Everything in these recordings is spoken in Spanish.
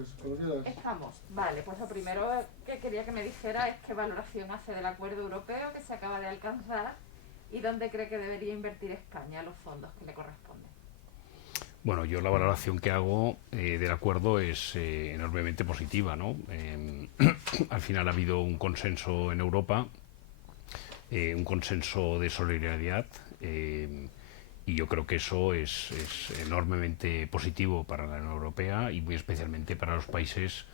Pues como quieras. Estamos. Vale, pues lo primero que quería que me dijera es qué valoración hace del acuerdo europeo que se acaba de alcanzar y dónde cree que debería invertir España los fondos que le corresponden. Bueno, yo la valoración que hago del acuerdo es enormemente positiva, ¿no? Al final ha habido un consenso en Europa, un consenso de solidaridad, y yo creo que eso es enormemente positivo para la Unión Europea y muy especialmente para los países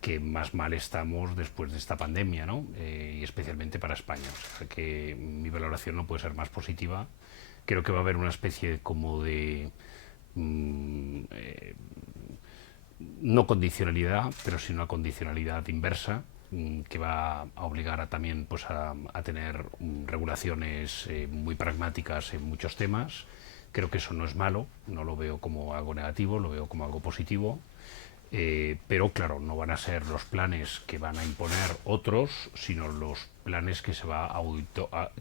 que más mal estamos después de esta pandemia, ¿no? Y especialmente para España. O sea que mi valoración no puede ser más positiva. Creo que va a haber una especie como de mm, eh, no condicionalidad, pero sí una condicionalidad inversa, que va a obligar a también pues a tener regulaciones muy pragmáticas en muchos temas. Creo que eso no es malo, no lo veo como algo negativo, lo veo como algo positivo. Pero claro, no van a ser los planes que van a imponer otros, sino los planes que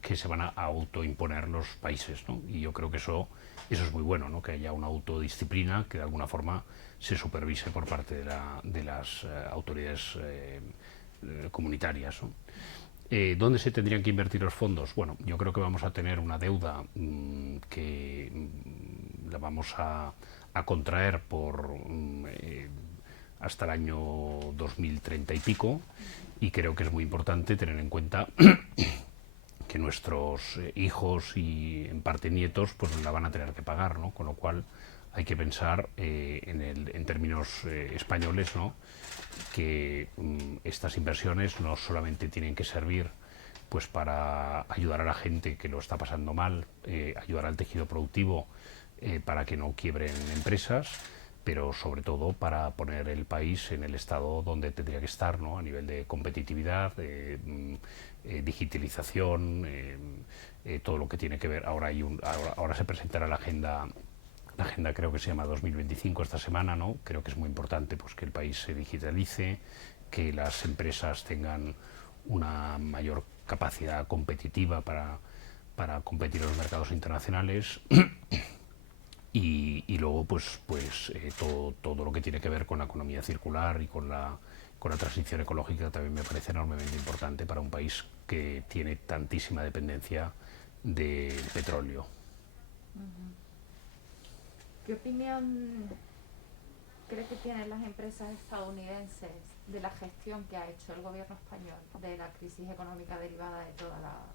que se van a autoimponer los países, ¿no? Y yo creo que eso es muy bueno, ¿no? Que haya una autodisciplina que de alguna forma se supervise por parte de las autoridades comunitarias, ¿no? ¿Dónde se tendrían que invertir los fondos? Bueno, yo creo que vamos a tener una deuda que la vamos a contraer por hasta el año 2030 y pico, y creo que es muy importante tener en cuenta que nuestros hijos y en parte nietos pues la van a tener que pagar, ¿no? Con lo cual hay que pensar en términos españoles, ¿no? Que estas inversiones no solamente tienen que servir pues para ayudar a la gente que lo está pasando mal, ayudar al tejido productivo para que no quiebren empresas, pero sobre todo para poner el país en el estado donde tendría que estar, ¿no? A nivel de competitividad, digitalización, todo lo que tiene que ver. Ahora se presentará la agenda creo que se llama 2025 esta semana, ¿no? Creo que es muy importante pues, que el país se digitalice, que las empresas tengan una mayor capacidad competitiva para competir en los mercados internacionales. Y luego todo lo que tiene que ver con la economía circular y con la transición ecológica también me parece enormemente importante para un país que tiene tantísima dependencia del petróleo. ¿Qué opinión cree que tienen las empresas estadounidenses de la gestión que ha hecho el gobierno español de la crisis económica derivada de todo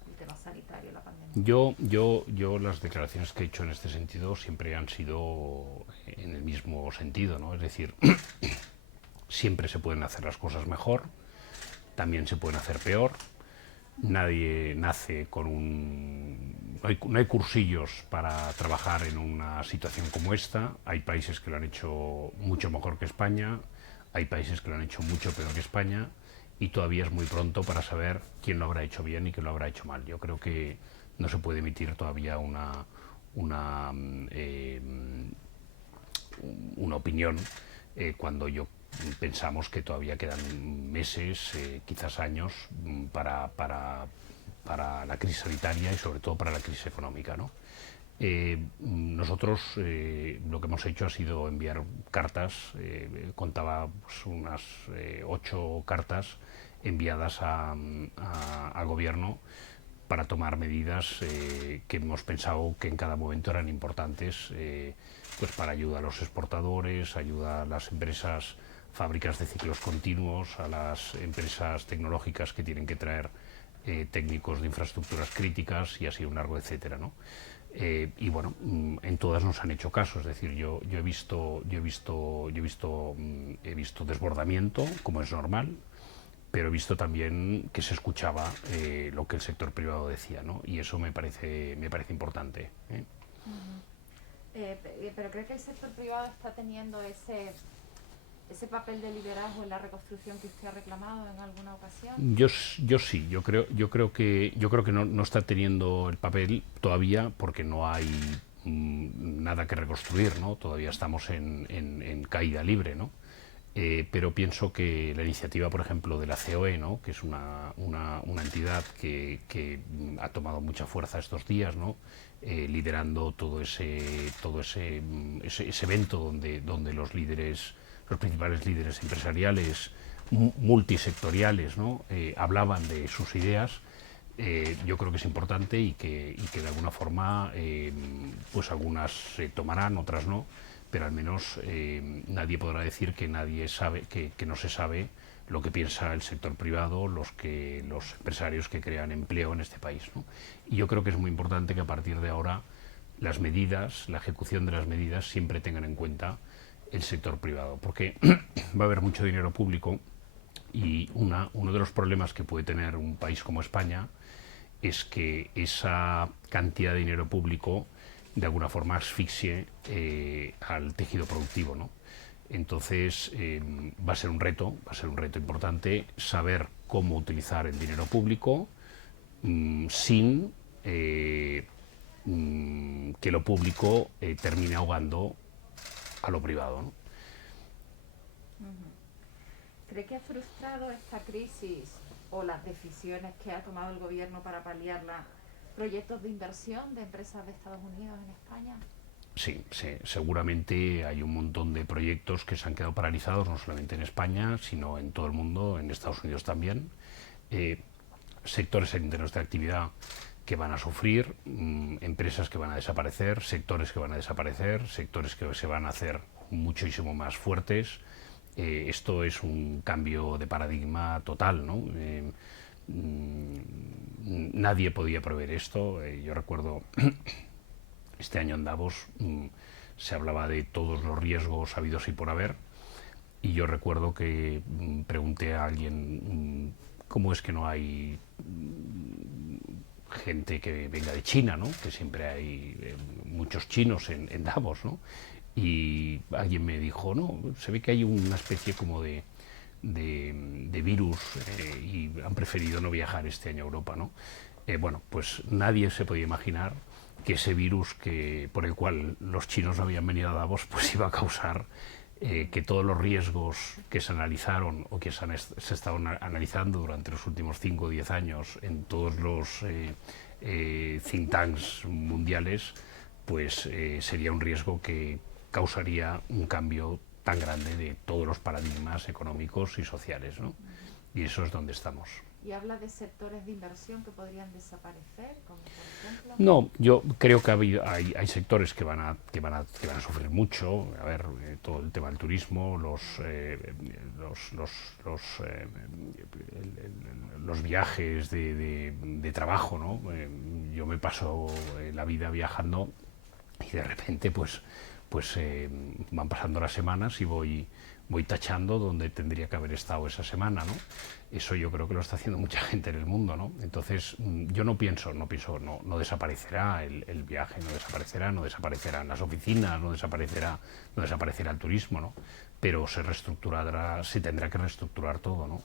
el tema sanitario, la pandemia? Yo las declaraciones que he hecho en este sentido siempre han sido en el mismo sentido, ¿no? Es decir, siempre se pueden hacer las cosas mejor, también se pueden hacer peor. Nadie nace con un... No hay cursillos para trabajar en una situación como esta. Hay países que lo han hecho mucho mejor que España, hay países que lo han hecho mucho peor que España, y todavía es muy pronto para saber quién lo habrá hecho bien y quién lo habrá hecho mal. Yo creo que no se puede emitir todavía una, eh, una opinión cuando pensamos que todavía quedan meses, quizás años, para la crisis sanitaria y sobre todo para la crisis económica, ¿no? Nosotros lo que hemos hecho ha sido enviar cartas, contaba pues, unas 8 cartas enviadas al gobierno para tomar medidas que hemos pensado que en cada momento eran importantes, pues para ayuda a los exportadores, ayuda a las empresas fábricas de ciclos continuos, a las empresas tecnológicas que tienen que traer técnicos de infraestructuras críticas y así un largo etcétera, ¿no? Y bueno, en todas nos han hecho caso, es decir, yo he visto desbordamiento, como es normal, pero he visto también que se escuchaba lo que el sector privado decía, ¿no? Y eso me parece importante, ¿eh? Pero creo que el sector privado está teniendo ese papel de liderazgo en la reconstrucción que usted ha reclamado en alguna ocasión. Yo sí, yo creo que no está teniendo el papel todavía porque no hay nada que reconstruir, ¿no? Todavía estamos en caída libre, ¿no? Pero pienso que la iniciativa, por ejemplo, de la COE, ¿no? Que es una entidad que ha tomado mucha fuerza estos días, ¿no? Liderando todo ese evento donde los líderes los principales líderes empresariales multisectoriales, ¿no? Hablaban de sus ideas. Yo creo que es importante y que de alguna forma pues algunas se tomarán, otras no, pero al menos nadie podrá decir que nadie sabe, que no se sabe lo que piensa el sector privado, los empresarios que crean empleo en este país, ¿no? Y yo creo que es muy importante que a partir de ahora las medidas, la ejecución de las medidas siempre tengan en cuenta el sector privado, porque va a haber mucho dinero público y uno de los problemas que puede tener un país como España es que esa cantidad de dinero público de alguna forma asfixie al tejido productivo, ¿no? Entonces va a ser un reto importante saber cómo utilizar el dinero público sin que lo público termine ahogando a lo privado, ¿no? ¿Cree que ha frustrado esta crisis o las decisiones que ha tomado el gobierno para paliarla proyectos de inversión de empresas de Estados Unidos en España? Sí, seguramente hay un montón de proyectos que se han quedado paralizados, no solamente en España, sino en todo el mundo, en Estados Unidos también. Sectores enteros de actividad que van a sufrir, empresas que van a desaparecer, sectores que van a desaparecer, sectores que se van a hacer muchísimo más fuertes. Esto es un cambio de paradigma total, ¿no? Nadie podía prever esto. Yo recuerdo este año en Davos se hablaba de todos los riesgos habidos y por haber, y yo recuerdo que pregunté a alguien cómo es que no hay gente que venga de China, ¿no? Que siempre hay muchos chinos en Davos, ¿no? Y alguien me dijo, no, se ve que hay una especie como de virus y han preferido no viajar este año a Europa, ¿no? Bueno, pues nadie se podía imaginar que ese virus por el cual los chinos no habían venido a Davos pues iba a causar que todos los riesgos que se analizaron o que se estaban analizando durante los últimos 5 o 10 años en todos los think tanks mundiales, pues sería un riesgo que causaría un cambio tan grande de todos los paradigmas económicos y sociales, ¿no? Y eso es donde estamos. ¿Y habla de sectores de inversión que podrían desaparecer, como por ejemplo? No, yo creo que hay sectores que van a sufrir mucho. A ver, todo el tema del turismo, los viajes de trabajo, ¿no? Yo me paso la vida viajando y de repente pues van pasando las semanas y voy tachando donde tendría que haber estado esa semana, ¿no? Eso yo creo que lo está haciendo mucha gente en el mundo, ¿no? Entonces yo no desaparecerá el viaje, no desaparecerán las oficinas, no desaparecerá el turismo, ¿no? Pero se tendrá que reestructurar todo, ¿no?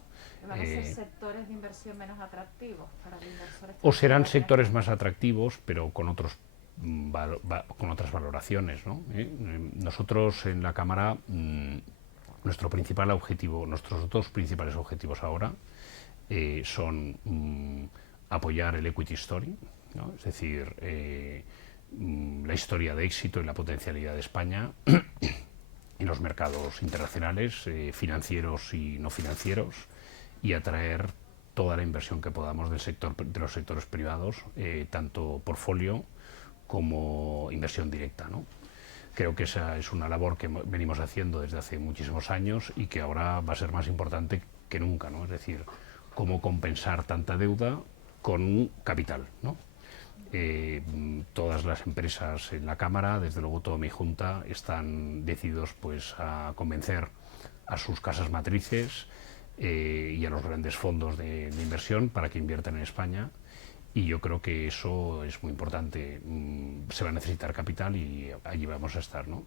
¿Van a ser sectores de inversión menos atractivos para el inversor? O serán sectores más atractivos, pero con otras valoraciones, ¿no? Nosotros en la Cámara nuestros dos principales objetivos ahora son apoyar el equity story, ¿no? Es decir, la historia de éxito y la potencialidad de España en los mercados internacionales, financieros y no financieros, y atraer toda la inversión que podamos de los sectores privados, tanto portfolio como inversión directa, ¿no? Creo que esa es una labor que venimos haciendo desde hace muchísimos años y que ahora va a ser más importante que nunca, ¿no? Es decir, cómo compensar tanta deuda con un capital, ¿no? Todas las empresas en la Cámara, desde luego toda mi junta, están decididos pues a convencer a sus casas matrices y a los grandes fondos de inversión para que inviertan en España. Y yo creo que eso es muy importante. Se va a necesitar capital y allí vamos a estar, ¿no?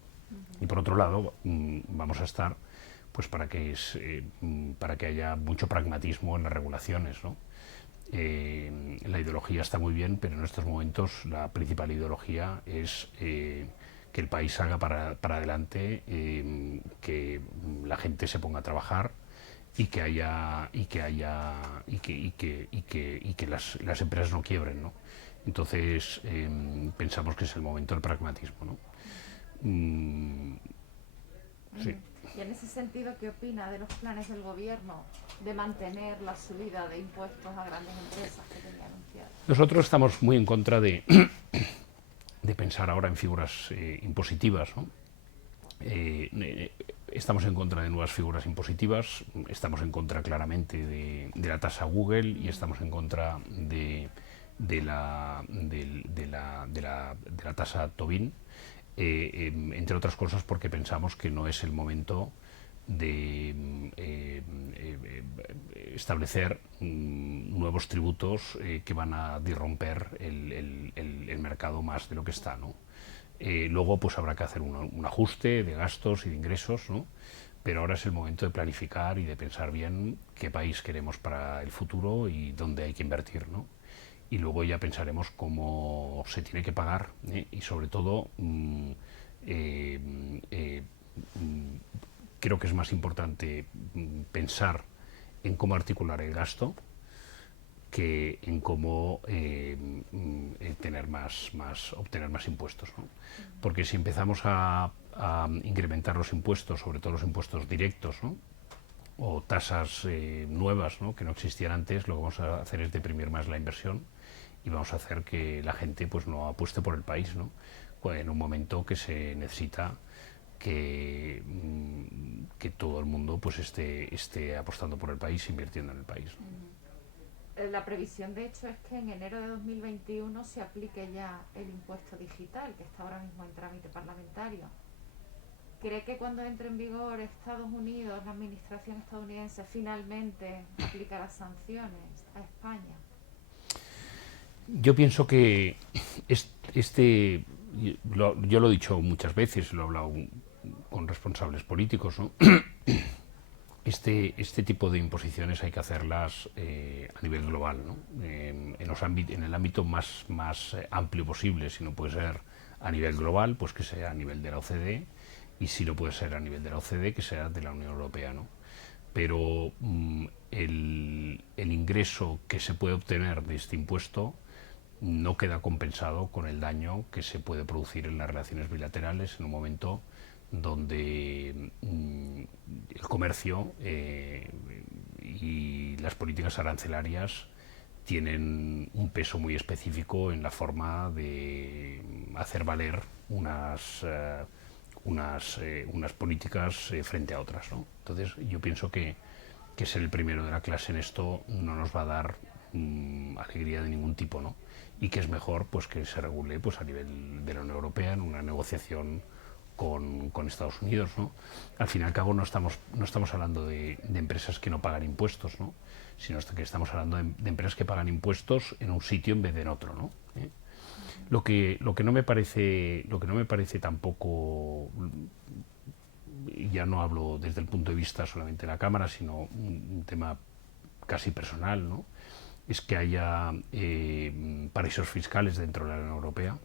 Y por otro lado, vamos a estar pues para que haya mucho pragmatismo en las regulaciones, ¿no? La ideología está muy bien, pero en estos momentos la principal ideología es que el país salga para adelante, que la gente se ponga a trabajar y que las empresas no quiebren, ¿no? Entonces pensamos que es el momento del pragmatismo, ¿no? Sí. Y en ese sentido, ¿qué opina de los planes del gobierno de mantener la subida de impuestos a grandes empresas que tenía anunciada? Nosotros estamos muy en contra de pensar ahora en figuras impositivas, ¿no? Estamos en contra de nuevas figuras impositivas, estamos en contra claramente de la tasa Google y estamos en contra de la tasa Tobin, entre otras cosas porque pensamos que no es el momento de establecer nuevos tributos que van a disromper el mercado más de lo que está, ¿no? Luego pues habrá que hacer un ajuste de gastos y de ingresos, ¿no? Pero ahora es el momento de planificar y de pensar bien qué país queremos para el futuro y dónde hay que invertir, ¿no? Y luego ya pensaremos cómo se tiene que pagar, ¿eh? Y sobre todo creo que es más importante pensar en cómo articular el gasto que en cómo obtener más impuestos, ¿no? Porque si empezamos a incrementar los impuestos, sobre todo los impuestos directos, ¿no? O tasas nuevas, ¿no? Que no existían antes, lo que vamos a hacer es deprimir más la inversión y vamos a hacer que la gente pues no apueste por el país, ¿no? En un momento que se necesita que todo el mundo pues esté apostando por el país, invirtiendo en el país, ¿no? La previsión, de hecho, es que en enero de 2021 se aplique ya el impuesto digital, que está ahora mismo en trámite parlamentario. ¿Cree que cuando entre en vigor Estados Unidos, la administración estadounidense, finalmente aplicará sanciones a España? Yo pienso que yo lo he dicho muchas veces, lo he hablado con responsables políticos, ¿no? Este tipo de imposiciones hay que hacerlas a nivel global, ¿no? En el ámbito más amplio posible. Si no puede ser a nivel global, pues que sea a nivel de la OCDE, y si no puede ser a nivel de la OCDE, que sea de la Unión Europea, ¿no? Pero el ingreso que se puede obtener de este impuesto no queda compensado con el daño que se puede producir en las relaciones bilaterales en un momento donde el comercio y las políticas arancelarias tienen un peso muy específico en la forma de hacer valer unas políticas frente a otras, ¿no? Entonces yo pienso que ser el primero de la clase en esto no nos va a dar alegría de ningún tipo, ¿no? Y que es mejor pues que se regule pues a nivel de la Unión Europea en una negociación con Estados Unidos, ¿no? Al fin y al cabo no estamos hablando de empresas que no pagan impuestos, ¿no? Sino que estamos hablando de empresas que pagan impuestos en un sitio en vez de en otro, ¿no? Lo que no me parece tampoco, ya no hablo desde el punto de vista solamente de la Cámara, sino un tema casi personal, ¿no? Es que haya paraísos fiscales dentro de la Unión Europea,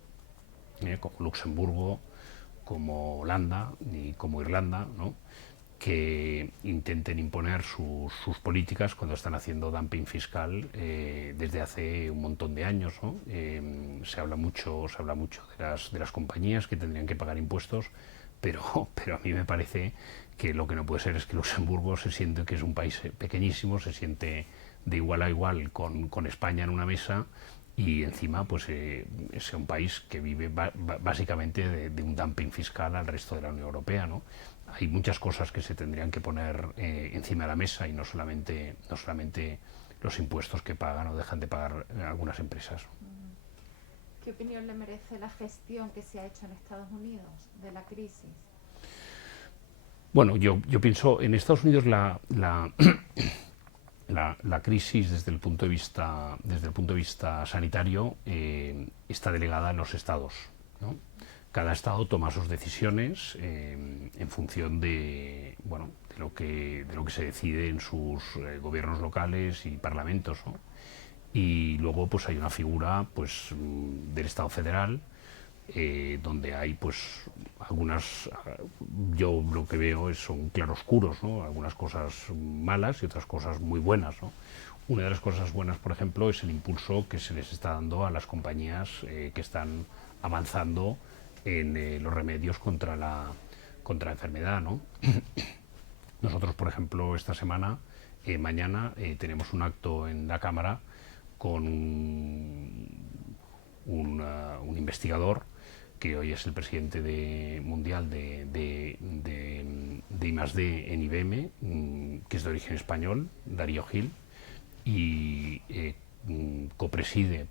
como Luxemburgo, como Holanda y como Irlanda, ¿no? Que intenten imponer sus políticas cuando están haciendo dumping fiscal desde hace un montón de años, ¿no? Se habla mucho de las compañías que tendrían que pagar impuestos, pero a mí me parece que lo que no puede ser es que Luxemburgo se siente que es un país pequeñísimo, se siente de igual a igual con España en una mesa, y encima pues es un país que vive básicamente de un dumping fiscal al resto de la Unión Europea, ¿no? Hay muchas cosas que se tendrían que poner encima de la mesa y no solamente los impuestos que pagan o dejan de pagar algunas empresas. ¿Qué opinión le merece la gestión que se ha hecho en Estados Unidos de la crisis? Bueno, yo pienso, en Estados Unidos la crisis desde el punto de vista sanitario está delegada en los estados, ¿no? Cada estado toma sus decisiones en función de lo que se decide en sus gobiernos locales y parlamentos, ¿no? Y luego pues hay una figura pues del Estado federal donde hay pues yo lo que veo son claroscuros, ¿no? Algunas cosas malas y otras cosas muy buenas, ¿no? Una de las cosas buenas, por ejemplo, es el impulso que se les está dando a las compañías que están avanzando en los remedios contra contra la enfermedad, ¿no? Nosotros, por ejemplo, esta semana, mañana, tenemos un acto en la Cámara con un investigador que hoy es el presidente mundial de I+D en IBM, que es de origen español, Darío Gil, y copreside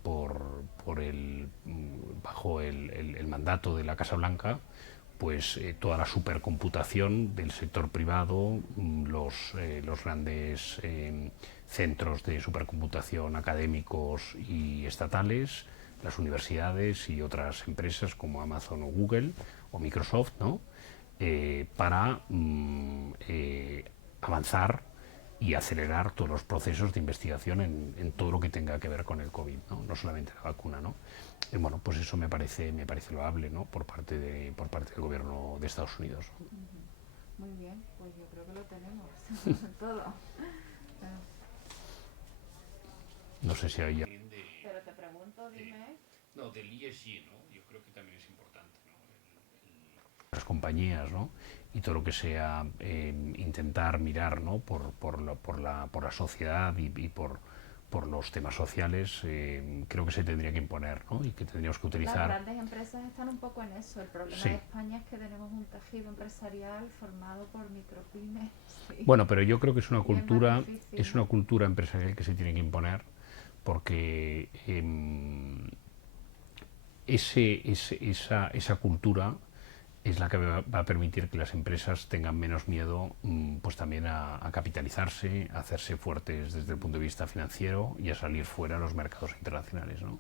bajo el mandato de la Casa Blanca, pues toda la supercomputación del sector privado, los grandes centros de supercomputación académicos y estatales, las universidades y otras empresas como Amazon o Google o Microsoft, ¿no? Para avanzar y acelerar todos los procesos de investigación en todo lo que tenga que ver con el COVID, no solamente la vacuna, ¿no? Bueno, pues eso me parece loable, ¿no? por parte del gobierno de Estados Unidos. Muy bien, pues yo creo que lo tenemos todo. No sé si hay... Pero te pregunto, dime... No, del ESG, ¿no? Yo creo que también es importante, ¿no? Las compañías, ¿no? Y todo lo que sea intentar mirar, ¿no? por la sociedad y por los temas sociales, creo que se tendría que imponer, ¿no? Y que tendríamos que utilizar... Las grandes empresas están un poco en eso. El problema Sí. de España es que tenemos un tejido empresarial formado por micropymes. Sí. Bueno, pero yo creo que es una es más cultura empresarial que se tiene que imponer, porque esa cultura es la que va a permitir que las empresas tengan menos miedo, pues también a capitalizarse, a hacerse fuertes desde el punto de vista financiero y a salir fuera a los mercados internacionales, ¿no?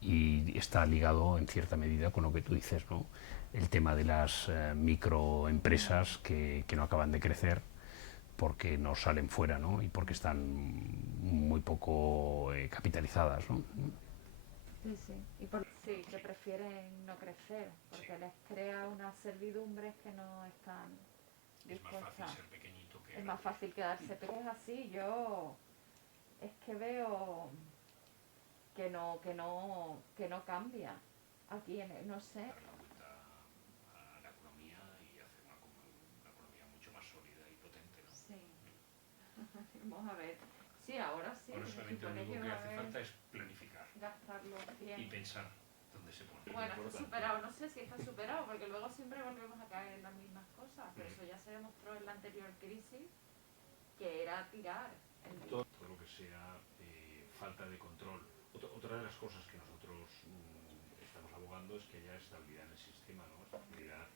Y está ligado en cierta medida con lo que tú dices, ¿no? El tema de las microempresas que no acaban de crecer porque no salen fuera, ¿no? Y porque están muy poco capitalizadas, ¿no? Sí, sí. Sí, que prefieren no crecer, porque les crea unas servidumbres que no están dispuestas. Es más fácil ser pequeñito que... Es más fácil quedarse pequeño. Es así, yo es que veo que no cambia. Aquí, no sé. Dar la vuelta a la economía y hacer una economía mucho más sólida y potente, ¿no? Sí. Vamos a ver. Sí, ahora sí. Ahora solamente lo único que hace falta es planificar gastarlo bien. y pensar dónde se pone. Bueno, está superado, no sé si está superado, porque luego siempre volvemos a caer en las mismas cosas, pero eso ya se demostró en la anterior crisis, que era tirar. Todo lo que sea falta de control. Otra de las cosas que nosotros estamos abogando es que haya estabilidad en el sistema, ¿no? Estabilidad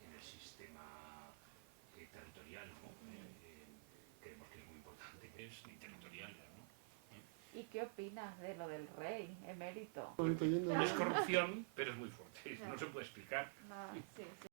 en el sistema territorial, ¿no? Creemos que es muy importante que es territorial, ¿no? ¿Y qué opinas de lo del rey emérito? Es corrupción, pero es muy fuerte. No se puede explicar. Sí, sí.